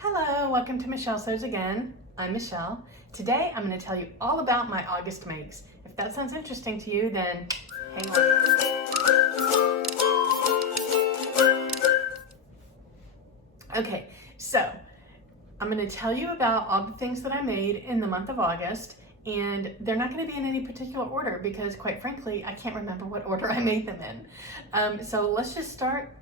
Hello, welcome to Michelle Sews Again. I'm Michelle. Today I'm going to tell you all about my August makes. If that sounds interesting to you, then hang on. Okay, so I'm going to tell you about all the things that I made in the month of August, and they're not going to be in any particular order because, quite frankly, I can't remember what order I made them in. So let's just start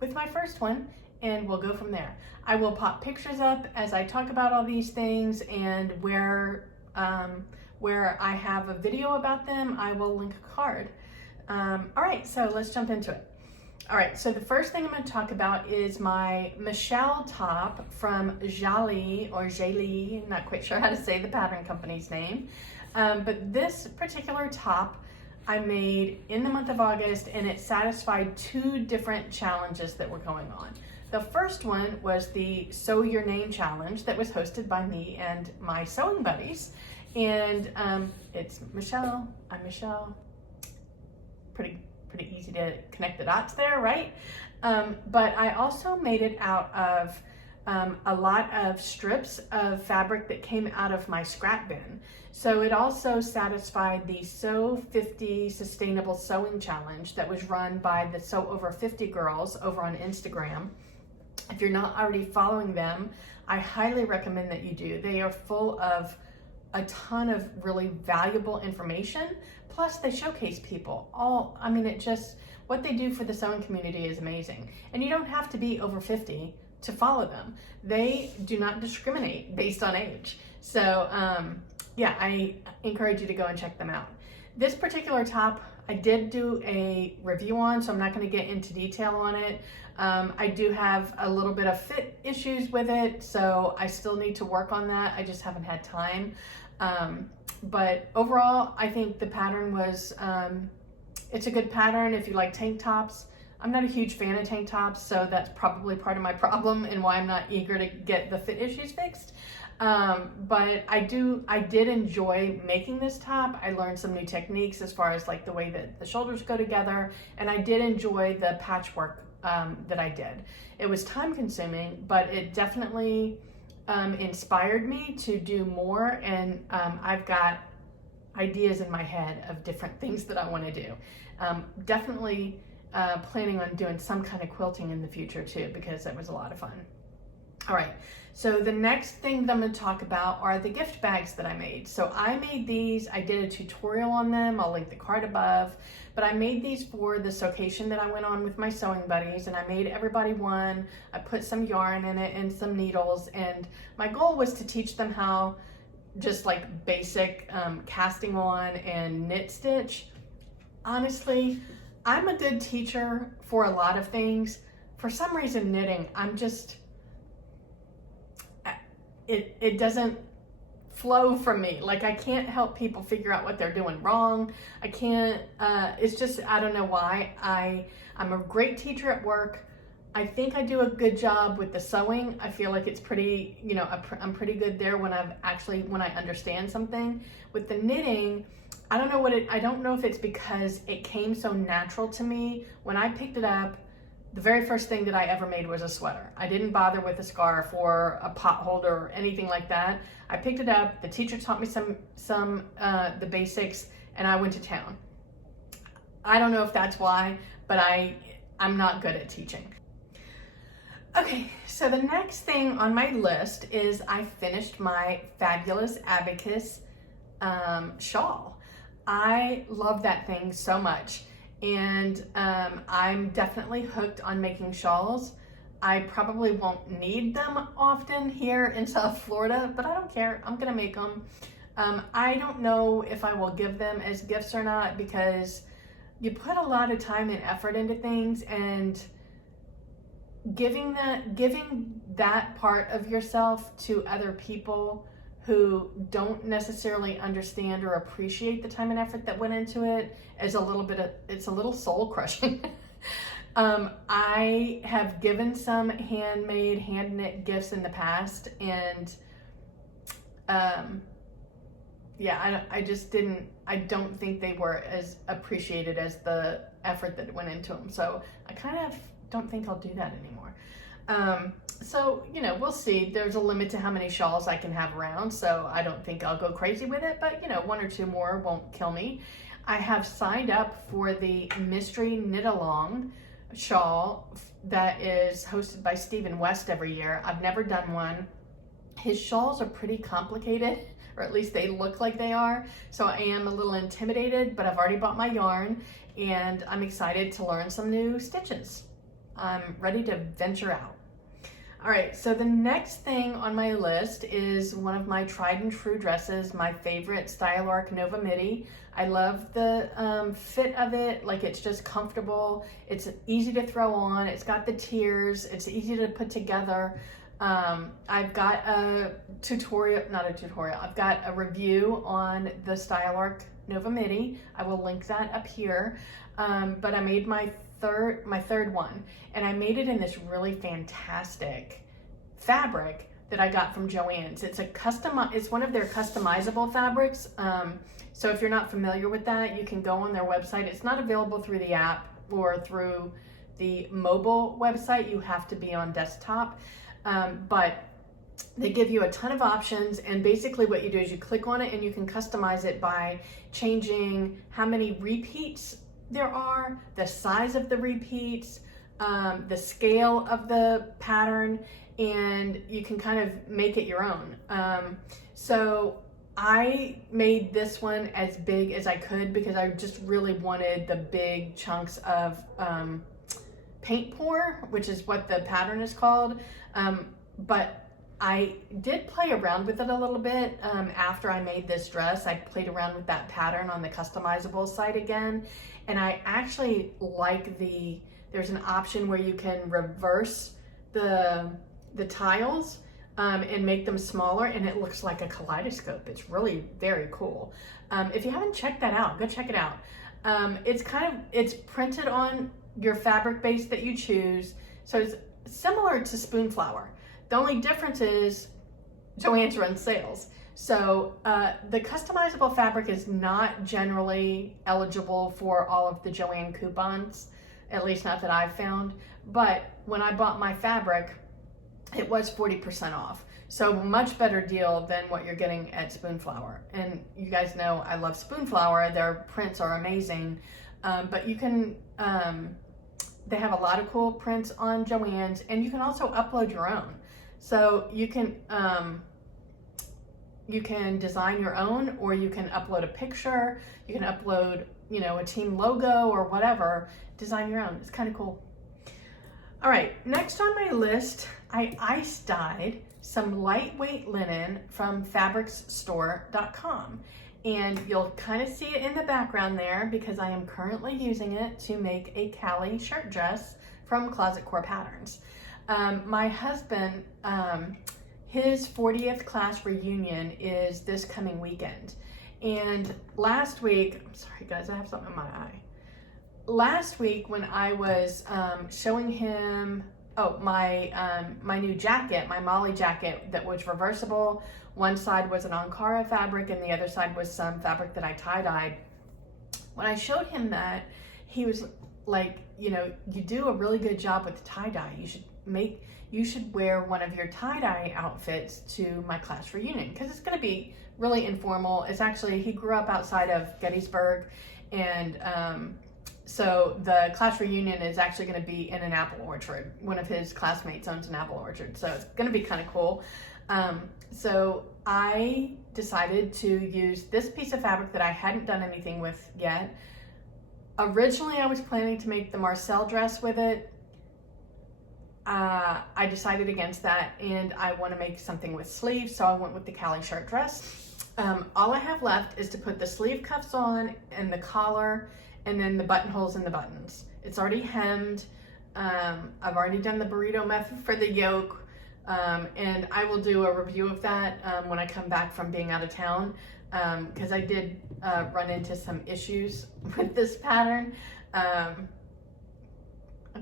with my first one and we'll go from there. I will pop pictures up as I talk about all these things, and where I have a video about them, I will link a card. All right, so let's jump into it. All right, so the first thing I'm going to talk about is my Michelle top from Jali or Jali, not quite sure how to say the pattern company's name. But this particular top I made in the month of August, and it satisfied two different challenges that were going on. The first one was the Sew Your Name challenge that was hosted by me and my sewing buddies. And it's Michelle, I'm Michelle. Pretty easy to connect the dots there, right? But I also made it out of a lot of strips of fabric that came out of my scrap bin. So it also satisfied the Sew 50 Sustainable Sewing Challenge that was run by the Sew Over 50 girls over on Instagram. If you're not already following them, I highly recommend that you do. They are full of a ton of really valuable information. Plus they showcase people. What they do for the sewing community is amazing. And you don't have to be over 50 to follow them. They do not discriminate based on age. So yeah, I encourage you to go and check them out. This particular top, I did do a review on, so I'm not going to get into detail on it. I do have a little bit of fit issues with it, so I still need to work on that. I just haven't had time. But overall, I think the pattern was, it's a good pattern if you like tank tops. I'm not a huge fan of tank tops, so that's probably part of my problem and why I'm not eager to get the fit issues fixed. But I did enjoy making this top. I learned some new techniques as far as like the way that the shoulders go together, and I did enjoy the patchwork that I did. It was time consuming, but it definitely inspired me to do more, and I've got ideas in my head of different things that I want to do. Definitely planning on doing some kind of quilting in the future too, because it was a lot of fun. All right, so the next thing that I'm going to talk about are the gift bags that I made. So I made these, I did a tutorial on them, I'll link the card above, but I made these for the sewcation that I went on with my sewing buddies, and I made everybody one. I put some yarn in it and some needles, and my goal was to teach them how just like basic casting on and knit stitch. Honestly, I'm a good teacher for a lot of things. For some reason, knitting, it doesn't flow from me. Like, I can't help people figure out what they're doing wrong. I can't, it's just, I don't know why. I'm a great teacher at work. I think I do a good job with the sewing. I feel like it's pretty, I'm pretty good there when I understand something. With the knitting, I don't know if it's because it came so natural to me. When I picked it up, the very first thing that I ever made was a sweater. I didn't bother with a scarf or a pot holder or anything like that. I picked it up, the teacher taught me the basics, and I went to town. I don't know if that's why, but I'm not good at teaching. Okay, so the next thing on my list is I finished my Fabulous Abacus shawl. I love that thing so much. And I'm definitely hooked on making shawls. I probably won't need them often here in South Florida, but I don't care. I'm gonna make them. I don't know if I will give them as gifts or not, because you put a lot of time and effort into things, and giving that part of yourself to other people who don't necessarily understand or appreciate the time and effort that went into it is it's a little soul crushing. I have given some handmade, hand knit gifts in the past, and yeah, I don't think they were as appreciated as the effort that went into them. So I kind of don't think I'll do that anymore. So, you know, we'll see. There's a limit to how many shawls I can have around, so I don't think I'll go crazy with it, but, you know, 1 or 2 more won't kill me. I have signed up for the Mystery Knit-Along shawl that is hosted by Stephen West every year. I've never done one. His shawls are pretty complicated, or at least they look like they are, so I am a little intimidated, but I've already bought my yarn, and I'm excited to learn some new stitches. I'm ready to venture out. All right, so the next thing on my list is one of my tried and true dresses, my favorite Style Arc Nova Midi. I love the fit of it, like it's just comfortable. It's easy to throw on. It's got the tiers. It's easy to put together. I've got a tutorial, not a tutorial, I've got a review on the Style Arc Nova Midi. I will link that up here. But I made my third one, and I made it in this really fantastic fabric that I got from Joann's. It's one of their customizable fabrics. So if you're not familiar with that, you can go on their website. It's not available through the app or through the mobile website. You have to be on desktop, but they give you a ton of options, and basically what you do is you click on it and you can customize it by changing how many repeats there are, the size of the repeats, the scale of the pattern, and you can kind of make it your own. So I made this one as big as I could because I just really wanted the big chunks of paint pour, which is what the pattern is called. But I did play around with it a little bit after I made this dress. I played around with that pattern on the customizable site again, and I actually like there's an option where you can reverse the tiles and make them smaller, and it looks like a kaleidoscope. It's really very cool. If you haven't checked that out, go check it out. It's printed on your fabric base that you choose, so it's similar to Spoonflower. The only difference is Joann's runs sales. So the customizable fabric is not generally eligible for all of the Joann coupons, at least not that I've found. But when I bought my fabric, it was 40% off. So much better deal than what you're getting at Spoonflower. And you guys know I love Spoonflower. Their prints are amazing. But you can, they have a lot of cool prints on Joann's, and you can also upload your own. So you can design your own, or you can upload a picture, you can upload, you know, a team logo or whatever, design your own. It's kind of cool. All right, next on my list, I ice dyed some lightweight linen from fabricsstore.com. And you'll kind of see it in the background there because I am currently using it to make a Callie shirt dress from Closet Core Patterns. My husband, his 40th class reunion is this coming weekend. And last week, I'm sorry guys, I have something in my eye. Last week when I was showing him, my new jacket, my Molly jacket that was reversible. One side was an Ankara fabric and the other side was some fabric that I tie-dyed. When I showed him that, he was like, you know, you do a really good job with the tie-dye. You should wear one of your tie-dye outfits to my class reunion because it's going to be really informal. It's actually, he grew up outside of Gettysburg, and so the class reunion is actually going to be in an apple orchard. One of his classmates owns an apple orchard, so it's going to be kind of cool. So I decided to use this piece of fabric that I hadn't done anything with yet. Originally, I was planning to make the Marcel dress with it. I decided against that, and I want to make something with sleeves, so I went with the Callie shirt dress. All I have left is to put the sleeve cuffs on and the collar, and then the buttonholes in the buttons. It's already hemmed. I've already done the burrito method for the yoke, and I will do a review of that when I come back from being out of town, because I did run into some issues with this pattern. I'm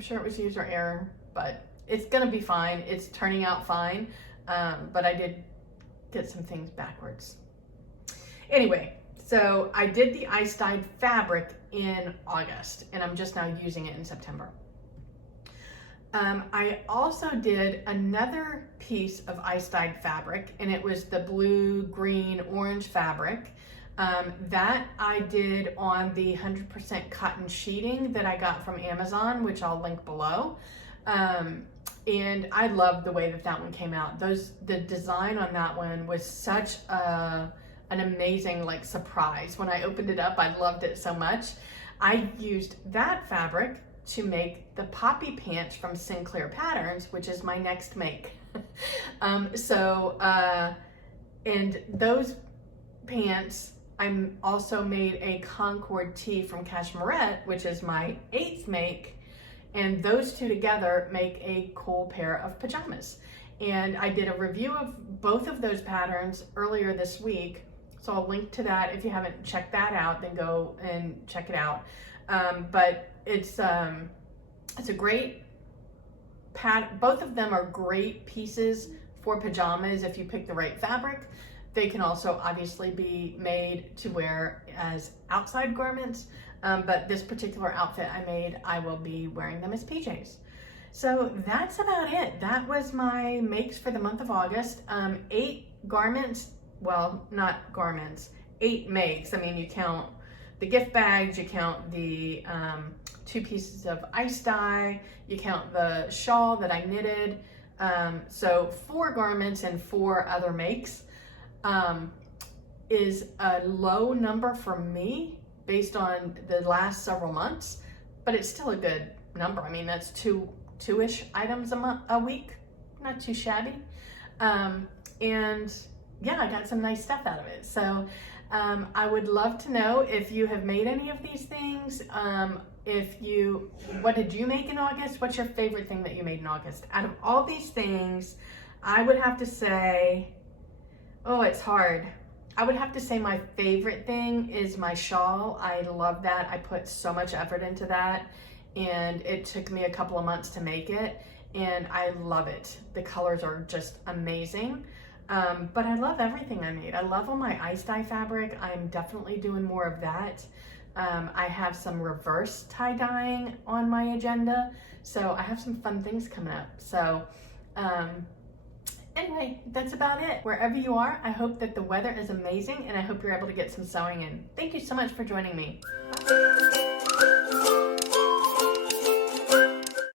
sure it was user error, but it's gonna be fine. It's turning out fine, but I did get some things backwards. Anyway, so I did the ice dyed fabric in August, and I'm just now using it in September. I also did another piece of ice-dyed fabric, and it was the blue, green, orange fabric. That I did on the 100% cotton sheeting that I got from Amazon, which I'll link below. And I love the way that that one came out. The design on that one was such an amazing like surprise. When I opened it up, I loved it so much. I used that fabric to make the poppy pants from Sinclair Patterns, which is my next make. And those pants, I also made a Concord tee from Cashmerette, which is my 8th make, and those two together make a cool pair of pajamas. And I did a review of both of those patterns earlier this week, so I'll link to that. If you haven't checked that out, then go and check it out. But it's a great both of them are great pieces for pajamas if you pick the right fabric. They can also obviously be made to wear as outside garments, but this particular outfit I made, I will be wearing them as PJs. So that's about it. That was my makes for the month of August. 8 garments, well, not garments, 8 makes. I mean, you count the gift bags, you count the 2 pieces of ice dye, you count the shawl that I knitted. So 4 garments and 4 other makes. Is a low number for me based on the last several months, but it's still a good number. I mean, that's two-ish items a week, not too shabby. And yeah, I got some nice stuff out of it. So I would love to know if you have made any of these things. What did you make in August? What's your favorite thing that you made in August? Out of all these things, I would have to say, oh, it's hard. I would have to say my favorite thing is my shawl. I love that. I put so much effort into that, and it took me a couple of months to make it, and I love it. The colors are just amazing. But I love everything I made. I love all my ice dye fabric. I'm definitely doing more of that. I have some reverse tie-dyeing on my agenda, so I have some fun things coming up. So anyway, that's about it. Wherever you are, I hope that the weather is amazing, and I hope you're able to get some sewing in. Thank you so much for joining me. Bye.